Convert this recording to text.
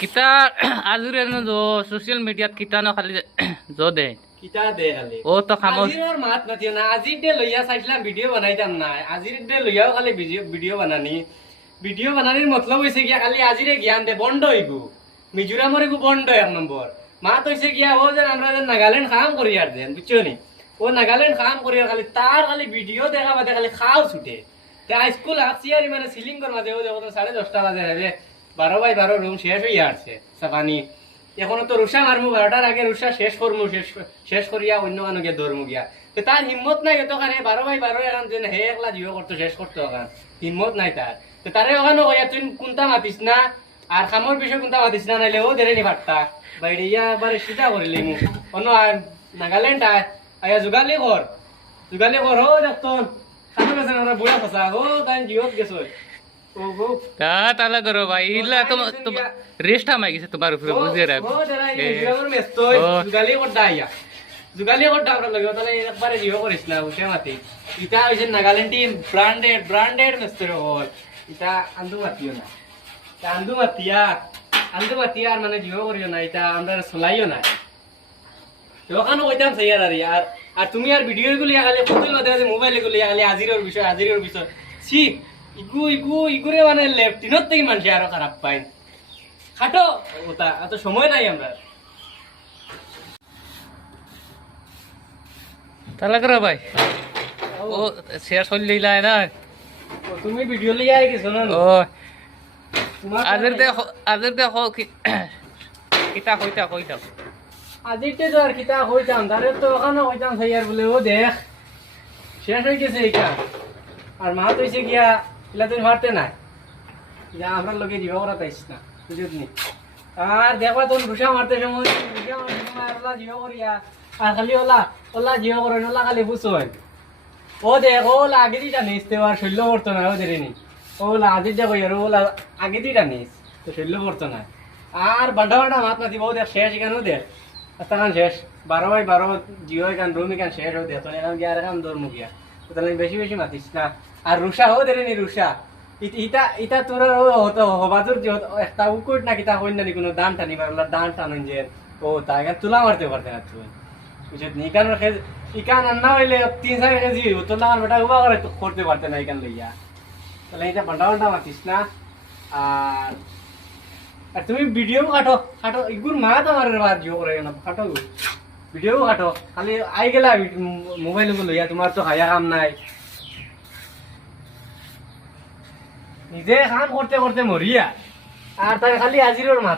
কিতা আজুরে যো সোশ্যাল মিডিয়াত কিতা ন খালি যো দে কিতা দে খালি ও তো খামো আজির মাত নাতিও না আজির ডে লইয়া চাইছিলাম ভিডিও বানাইতাম না আজির ডে লইয়াও খালি ভিডিও বানানি ভিডিও বানানির মতলব হইছে গিয়া খালি আজিরে জ্ঞান দে বন্ধ হইগু মিজোরামরে গু বন্ধ এক নম্বর মাত হইছে গিয়া ও যেন আমরা যেন নাগাল্যান্ড কাম করি আর দেন বুঝছো নি ও নাগাল্যান্ড কাম করি আর খালি তার খালি ভিডিও দেখা বাদে খালি খাও ছুটে তে স্কুল আসছি আর মানে সিলিং কর মাঝে ও দেখো 10:30 বাজে রে 12x12 রুম শেষ হইয়া আসছে সাফানি এখনো তো রুষা মারমু 12টার আগে রুষা শেষ করমু শেষ করিয়া অন্য কানো গিয়ে দৌড়মু গিয়া তো তার হিম্মত নাই তো কারণে 12x12 এখন যেন হে একলা জিও করতো শেষ করতো এখন হিম্মত নাই তার তো তারে ওখানে কইয়া তুই কোনটা মাতিস না আর খামর বিষয় কোনটা মাতিস না নাইলে ও দেরে নি ফাটতা বাইরে ইয়া বারে সিধা করিলি মু অন্য নাগাল্যান্ড আয়া জুগালি কর ও দেখতো খানো গেছে না বুড়া ফসা ও তাই জিওত গেছো ও গো তা তালা করো ভাই ইলা তো রেস্ট আমাই গেছে তোমার উপরে বুঝে রাখ ও দেরা এই জিওর মেস্তো জুগালি করদা আইয়া জুগালি করদা আমরা লাগে তাহলে একবারে জিও করিস না উঠে মাতি ইটা হইছে নাগাল্যান্ড টিম ব্র্যান্ডেড মেস্তো হল ইটা আন্দু মাতিও না আন্দু মাতিয়া আর মানে জিও করিও না এটা আমরা চলাইও না দোকানও কইতাম সাইয়ার আর তুমি আর ভিডিও গুলি খালি কতই মাঝে মাঝে মোবাইলে গুলি খালি আজিরের বিষয় ছি ইগুরে মানে লেফটিনত থেকে মানুষ আরো খারাপ পায় খাটো ওটা এত সময় নাই আমরা তালা করো ভাই ও শেয়ার চল লইলাই না তুমি ভিডিও লিয়ে আই গেছো না ও আজের দেখো কিতা কইতা আজিতে তো আর কিতা হইতাম তারে তো ওখানে হইতাম সাইয়ার বলে ও দেখ শেষ হয়ে গেছে এটা আর মা তো এসে গিয়া এলা তুমি ভাবতে না যা আমরা লোকে জিবা করা তাইস না বুঝত নি আর দেখবা তোর ঘুষা মারতে সময় ওলা জিবা করিয়া আর খালি ওলা জিবা করেন ওলা খালি বুঝোয় ও দেখ ওলা আগে দিটা নিস আর শৈল্য পড়তো না ও দেরিনি ওলা আজি দেখো আর ওলা আগে দিটা নিস তো শৈল্য পড়তো না আর বান্ডা মাত না দিব দেখ শেষ এখানেও দেখ তখন শেষ 12x12 জিও এখান রুম এখান শেষ হয়ে দেখ এখন গিয়ে আর এখন দৌড় মুখিয়া তাহলে বেশি মাতিস না আর রুষা হো দেরিনি রুষা ইটা তোর হতো হবাদুর একটা উকুট না কিতা হইন না কোনো দান টানি পারলা দান টানুন যে ও তা এখান তুলা মারতে পারতে না তুই বুঝত নি ইকান না হইলে 3-4 কেজি তোলা আমার বেটা উবা করতে পারতে না এখান লইয়া তাহলে এটা বান্ডা মাতিস না আর তুমি ভিডিও কাটো ইগুর মা তো আমার জিও করে না কাটো ভিডিও কাটো খালি আই গেলা মোবাইল লইয়া তোমার তো হায়া কাম নাই নিজে কাম করতে মরিয়া আর তাই খালি আজিরোর মাথা